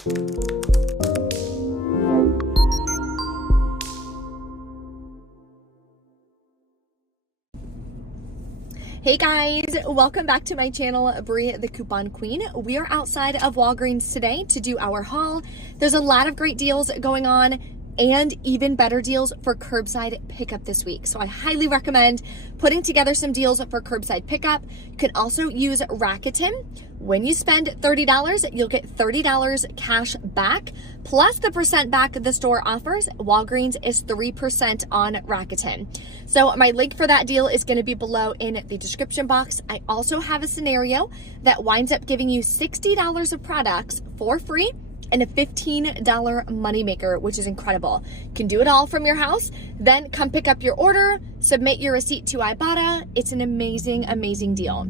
Hey guys, welcome back to my channel, Brie the Coupon Queen. We are outside of Walgreens today to do our haul. There's a lot of great deals going on and even better deals for curbside pickup this week. So I highly recommend putting together some deals for curbside pickup. You can also use Rakuten. When you spend $30, you'll get $30 cash back, plus the percent back the store offers. Walgreens is 3% on Rakuten. So my link for that deal is going to be below in the description box. I also have a scenario that winds up giving you $60 of products for free and a $15 moneymaker, which is incredible. You can do it all from your house, then come pick up your order, submit your receipt to Ibotta. It's an amazing, amazing deal.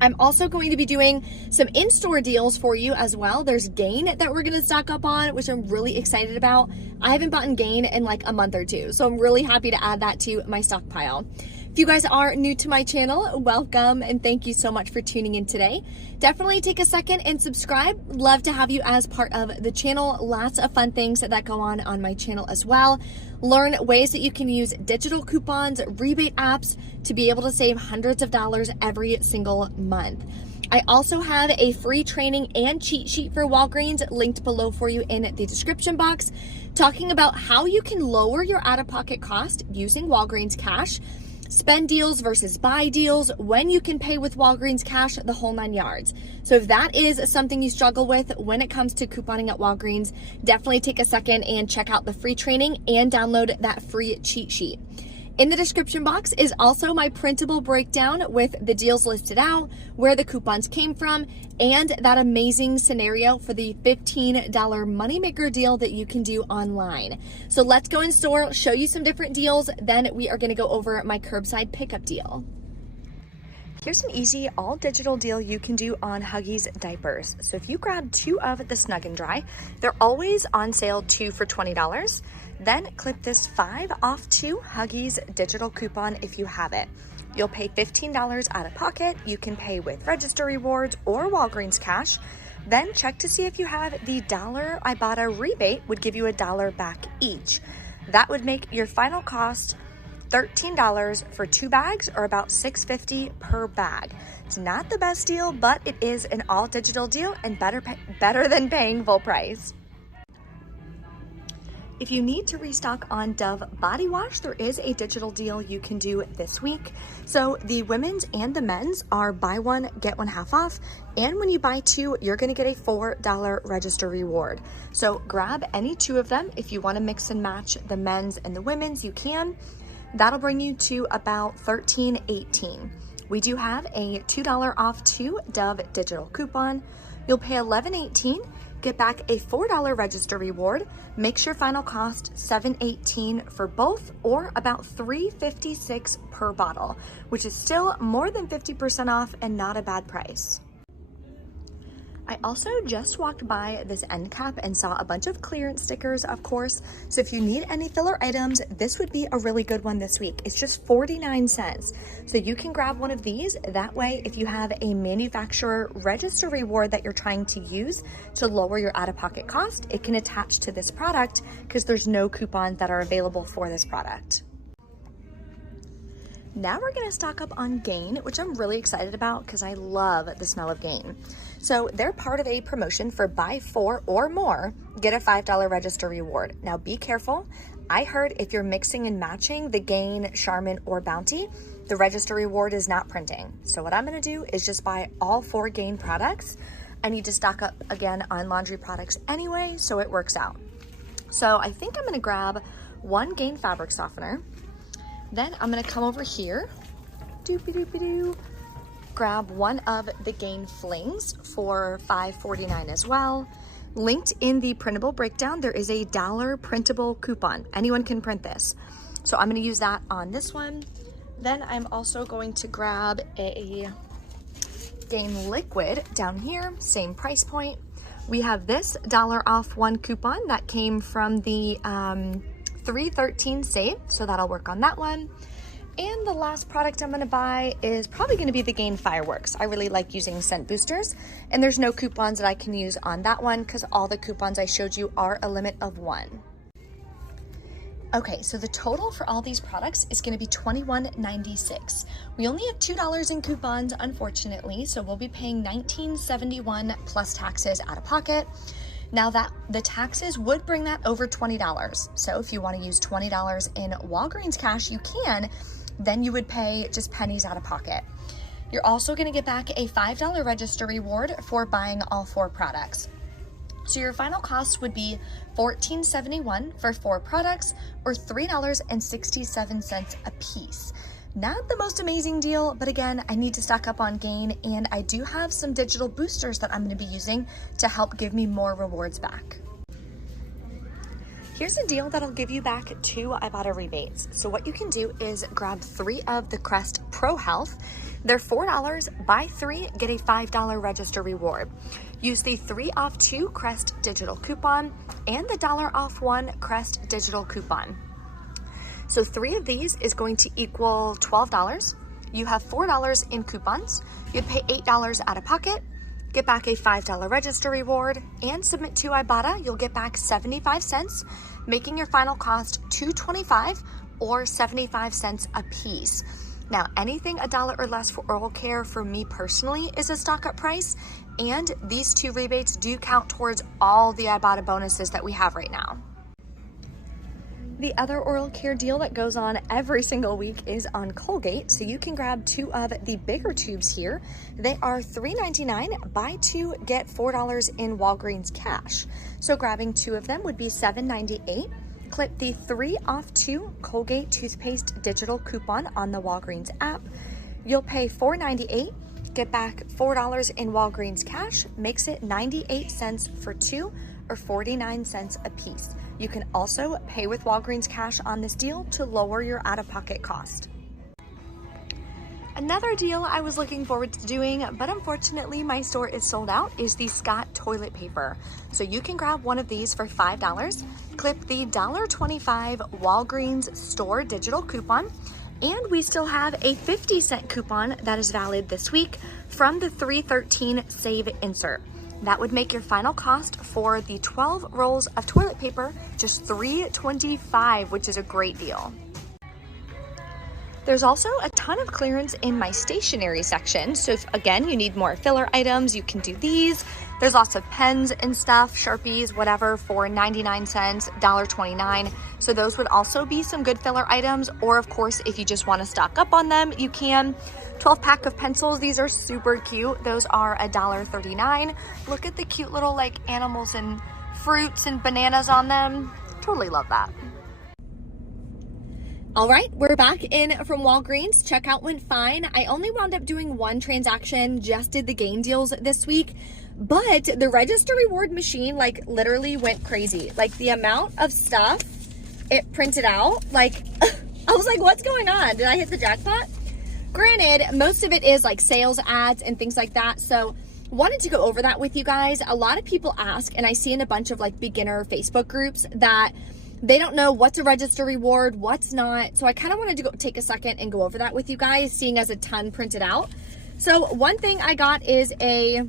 I'm also going to be doing some in-store deals for you as well. There's Gain that we're gonna stock up on, which I'm really excited about. I haven't bought Gain in like a month or two, so I'm really happy to add that to my stockpile. If you guys are new to my channel, welcome and thank you so much for tuning in today. Definitely take a second and subscribe. Love to have you as part of the channel. Lots of fun things that go on my channel as well. Learn ways that you can use digital coupons, rebate apps to be able to save hundreds of dollars every single month. I also have a free training and cheat sheet for Walgreens linked below for you in the description box, talking about how you can lower your out-of-pocket cost using Walgreens cash, spend deals versus buy deals, when you can pay with Walgreens cash, the whole 9 yards. So if that is something you struggle with when it comes to couponing at Walgreens, definitely take a second and check out the free training and download that free cheat sheet. In the description box is also my printable breakdown with the deals listed out, where the coupons came from, and that amazing scenario for the $15 moneymaker deal that you can do online. So let's go in store, show you some different deals, then we are gonna go over my curbside pickup deal. Here's an easy all digital deal you can do on Huggies diapers. So if you grab 2 of the Snug & Dry, they're always on sale 2 for $20. Then clip this 5 off 2 Huggies digital coupon if you have it. You'll pay $15 out of pocket. You can pay with register rewards or Walgreens cash. Then check to see if you have the $1 Ibotta rebate would give you $1 back each. That would make your final cost $13 for 2 bags, or about $6.50 per bag. It's not the best deal, but it is an all digital deal and better than paying full price. If you need to restock on Dove body wash, there is a digital deal you can do this week. So the women's and the men's are buy one, get one half off. And when you buy 2, you're gonna get a $4 register reward. So grab any 2 of them. If you wanna mix and match the men's and the women's, you can. That'll bring you to about $13.18. We do have a $2 off 2 Dove digital coupon. You'll pay $11.18, get back a $4 register reward, makes your final cost $7.18 for both, or about $3.56 per bottle, which is still more than 50% off and not a bad price. I also just walked by this end cap and saw a bunch of clearance stickers, of course. So if you need any filler items, this would be a really good one this week. It's just 49 cents. So you can grab one of these. That way, if you have a manufacturer register reward that you're trying to use to lower your out-of-pocket cost, it can attach to this product because there's no coupons that are available for this product. Now we're gonna stock up on Gain, which I'm really excited about because I love the smell of Gain. So they're part of a promotion for buy 4 or more, get a $5 register reward. Now be careful. I heard if you're mixing and matching the Gain, Charmin, or Bounty, the register reward is not printing. So what I'm gonna do is just buy all 4 Gain products. I need to stock up again on laundry products anyway, so it works out. So I think I'm gonna grab 1 Gain fabric softener. Then I'm gonna come over here, grab 1 of the Gain flings for $5.49 as well. Linked in the printable breakdown, there is a $1 printable coupon. Anyone can print this. So I'm gonna use that on this one. Then I'm also going to grab a Gain liquid down here, same price point. We have this $1 off 1 coupon that came from the 313 save, so that'll work on that one. And the last product I'm gonna buy is probably gonna be the Gain Fireworks. I really like using scent boosters, and there's no coupons that I can use on that one because all the coupons I showed you are a limit of 1. Okay, so the total for all these products is gonna be $21.96. We only have $2 in coupons, unfortunately, so we'll be paying $19.71 plus taxes out of pocket. Now that the taxes would bring that over $20. So if you wanna use $20 in Walgreens cash, you can, then you would pay just pennies out of pocket. You're also gonna get back a $5 register reward for buying all 4 products. So your final cost would be $14.71 for 4 products or $3.67 a piece. Not the most amazing deal, but again, I need to stock up on Gain, and I do have some digital boosters that I'm gonna be using to help give me more rewards back. Here's a deal that'll give you back 2 Ibotta rebates. So what you can do is grab 3 of the Crest Pro Health. They're $4, buy 3, get a $5 register reward. Use the 3 off 2 Crest digital coupon and the $1 off 1 Crest digital coupon. So 3 of these is going to equal $12. You have $4 in coupons. You'd pay $8 out of pocket, get back a $5 register reward, and submit to Ibotta. You'll get back 75 cents, making your final cost $2.25 or 75 cents a piece. Now, anything $1 or less for oral care for me personally is a stock up price, and these 2 rebates do count towards all the Ibotta bonuses that we have right now. The other oral care deal that goes on every single week is on Colgate, so you can grab 2 of the bigger tubes here. They are $3.99, buy 2, get $4 in Walgreens cash. So grabbing 2 of them would be $7.98. Clip the 3 off 2 Colgate toothpaste digital coupon on the Walgreens app. You'll pay $4.98, get back $4 in Walgreens cash, makes it 98 cents for 2 or 49 cents a piece. You can also pay with Walgreens cash on this deal to lower your out-of-pocket cost. Another deal I was looking forward to doing, but unfortunately my store is sold out, is the Scott toilet paper. So you can grab one of these for $5, clip the $1.25 Walgreens store digital coupon, and we still have a 50-cent coupon that is valid this week from the 313 Save insert. That would make your final cost for the 12 rolls of toilet paper just $3.25, which is a great deal. There's also a ton of clearance in my stationery section. So if, again, you need more filler items, you can do these. There's lots of pens and stuff, Sharpies, whatever, for 99 cents, $1.29. So those would also be some good filler items. Or of course, if you just want to stock up on them, you can. 12-pack of pencils, these are super cute. Those are $1.39. Look at the cute little like animals and fruits and bananas on them. Totally love that. All right, we're back in from Walgreens. Checkout went fine. I only wound up doing 1 transaction, just did the Gain deals this week, but the register reward machine like literally went crazy. Like the amount of stuff it printed out, like I was like, what's going on? Did I hit the jackpot? Granted, most of it is like sales ads and things like that. So wanted to go over that with you guys. A lot of people ask, and I see in a bunch of like beginner Facebook groups that they don't know what's a register reward, what's not. So I kind of wanted to take a second and go over that with you guys, seeing as a ton printed out. So one thing I got is a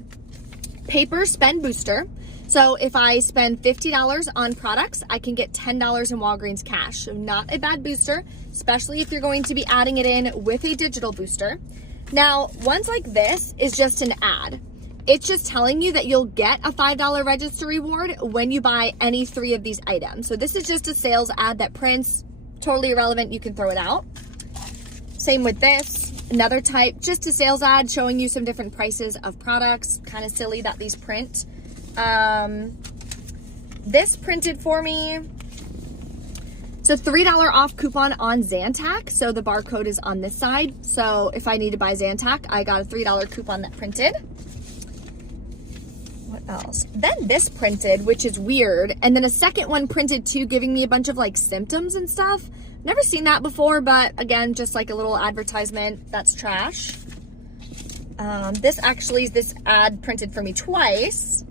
paper spend booster. So if I spend $50 on products, I can get $10 in Walgreens cash. So not a bad booster, especially if you're going to be adding it in with a digital booster. Now, ones like this is just an ad. It's just telling you that you'll get a $5 register reward when you buy any 3 of these items. So this is just a sales ad that prints, totally irrelevant, you can throw it out. Same with this, another type, just a sales ad showing you some different prices of products. Kind of silly that these print. This printed for me. It's a $3 off coupon on Zantac. So the barcode is on this side. So if I need to buy Zantac, I got a $3 coupon that printed. What else? Then this printed, which is weird. And then a second one printed too, giving me a bunch of like symptoms and stuff. Never seen that before, but again, just like a little advertisement. That's trash. This ad printed for me twice.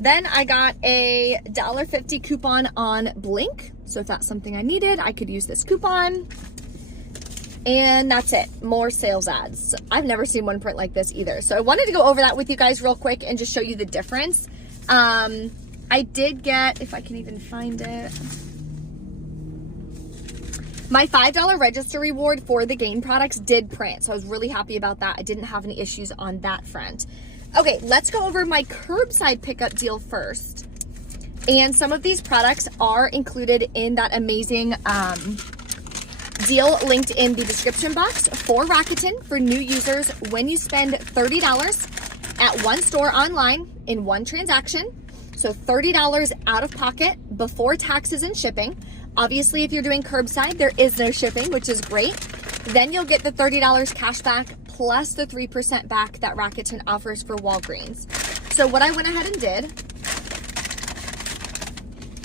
Then I got a $1.50 coupon on Blink. So if that's something I needed, I could use this coupon. And that's it. More sales ads. I've never seen one print like this either. So I wanted to go over that with you guys real quick and just show you the difference. I did get, if I can even find it, my $5 register reward for the Gain products did print. So I was really happy about that. I didn't have any issues on that front. Okay, let's go over my curbside pickup deal first. And some of these products are included in that amazing deal linked in the description box for Rakuten for new users when you spend $30 at one store online in one transaction. So $30 out of pocket before taxes and shipping. Obviously, if you're doing curbside, there is no shipping, which is great. Then you'll get the $30 cash back plus the 3% back that Rakuten offers for Walgreens. So what I went ahead and did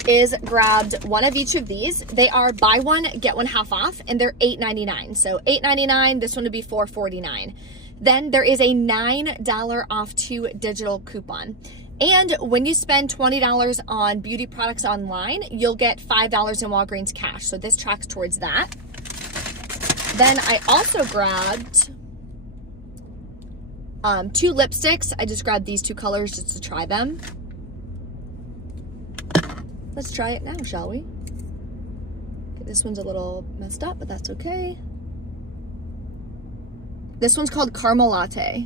is grabbed one of each of these. They are buy one, get one half off, and they're $8.99. So $8.99, this one would be $4.49. Then there is a $9 off 2 digital coupon. And when you spend $20 on beauty products online, you'll get $5 in Walgreens cash. So this tracks towards that. Then I also grabbed 2 lipsticks. I just grabbed these 2 colors just to try them. Let's try it now, shall we? Okay, this one's a little messed up, but that's okay. This one's called Caramel Latte.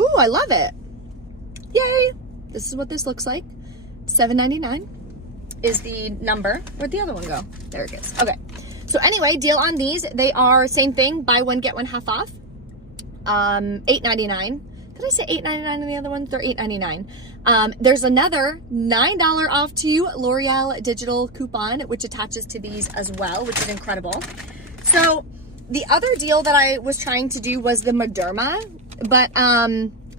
Ooh, I love it. Yay. This is what this looks like. $7.99 is the number. Where'd the other one go? There it is. Okay. So anyway, deal on these. They are same thing. Buy one, get one half off. $8.99. Did I say $8.99 in the other one? They're $8.99. There's another $9 off to L'Oreal digital coupon, which attaches to these as well, which is incredible. So the other deal that I was trying to do was the Mederma, but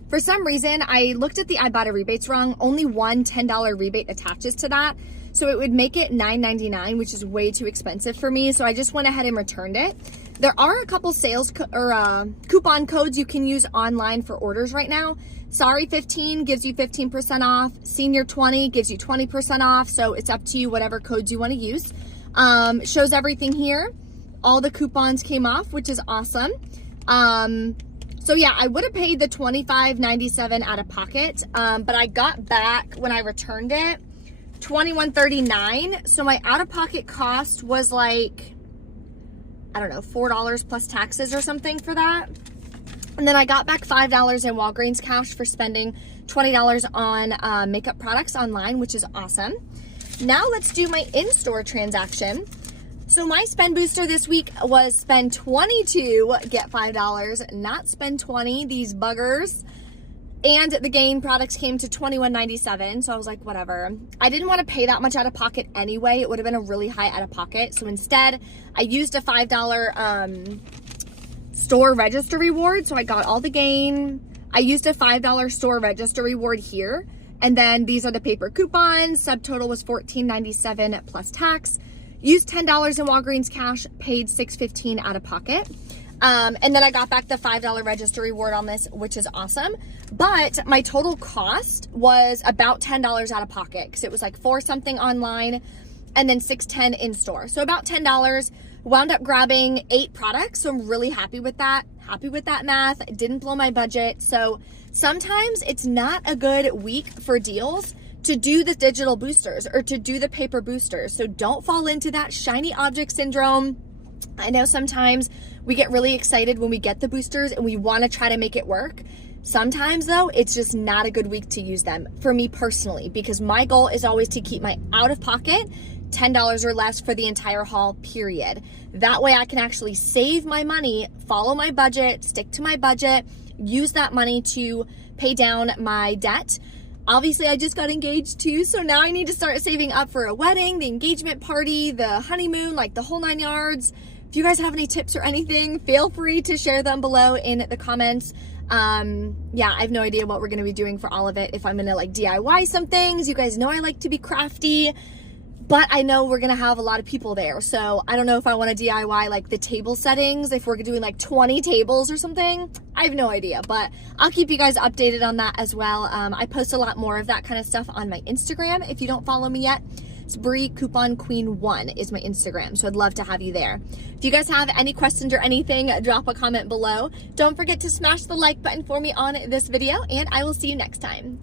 for some reason I looked at the Ibotta rebates wrong. Only one $10 rebate attaches to that. So it would make it $9.99, which is way too expensive for me. So I just went ahead and returned it. There are a couple sales coupon codes you can use online for orders right now. Sorry 15 gives you 15% off. Senior 20 gives you 20% off. So it's up to you, whatever codes you want to use. Shows everything here. All the coupons came off, which is awesome. So yeah, I would have paid the $25.97 out of pocket, but I got back when I returned it $21.39. So my out-of-pocket cost was like, I don't know, $4 plus taxes or something for that. And then I got back $5 in Walgreens cash for spending $20 on makeup products online, which is awesome. Now let's do my in-store transaction. So my spend booster this week was spend 22, get $5, not spend 20, these buggers. And the Gain products came to $21.97, so I was like, whatever. I didn't want to pay that much out of pocket anyway. It would have been a really high out of pocket. So instead, I used a $5 store register reward. So I got all the Gain. I used a $5 store register reward here. And then these are the paper coupons. Subtotal was $14.97 plus tax. Used $10 in Walgreens cash, paid $6.15 out of pocket. And then I got back the $5 register reward on this, which is awesome. But my total cost was about $10 out of pocket because it was like $4 something online and then $6.10 in store. So about $10. Wound up grabbing 8 products. So I'm really happy with that. Happy with that math. It didn't blow my budget. So sometimes it's not a good week for deals to do the digital boosters or to do the paper boosters. So don't fall into that shiny object syndrome. I know sometimes we get really excited when we get the boosters and we want to try to make it work. Sometimes though, it's just not a good week to use them for me personally, because my goal is always to keep my out of pocket $10 or less for the entire haul, period. That way I can actually save my money, follow my budget, stick to my budget, use that money to pay down my debt. Obviously, I just got engaged too, so now I need to start saving up for a wedding, the engagement party, the honeymoon, like the whole 9 yards. If you guys have any tips or anything, feel free to share them below in the comments. Yeah, I have no idea what we're going to be doing for all of it. If I'm going to like DIY some things, you guys know I like to be crafty. but I know we're gonna have a lot of people there. So I don't know if I wanna DIY like the table settings, if we're doing like 20 tables or something. I have no idea, but I'll keep you guys updated on that as well. I post a lot more of that kind of stuff on my Instagram. If you don't follow me yet, it's Bree Coupon Queen 1 is my Instagram. So I'd love to have you there. If you guys have any questions or anything, drop a comment below. Don't forget to smash the like button for me on this video, and I will see you next time.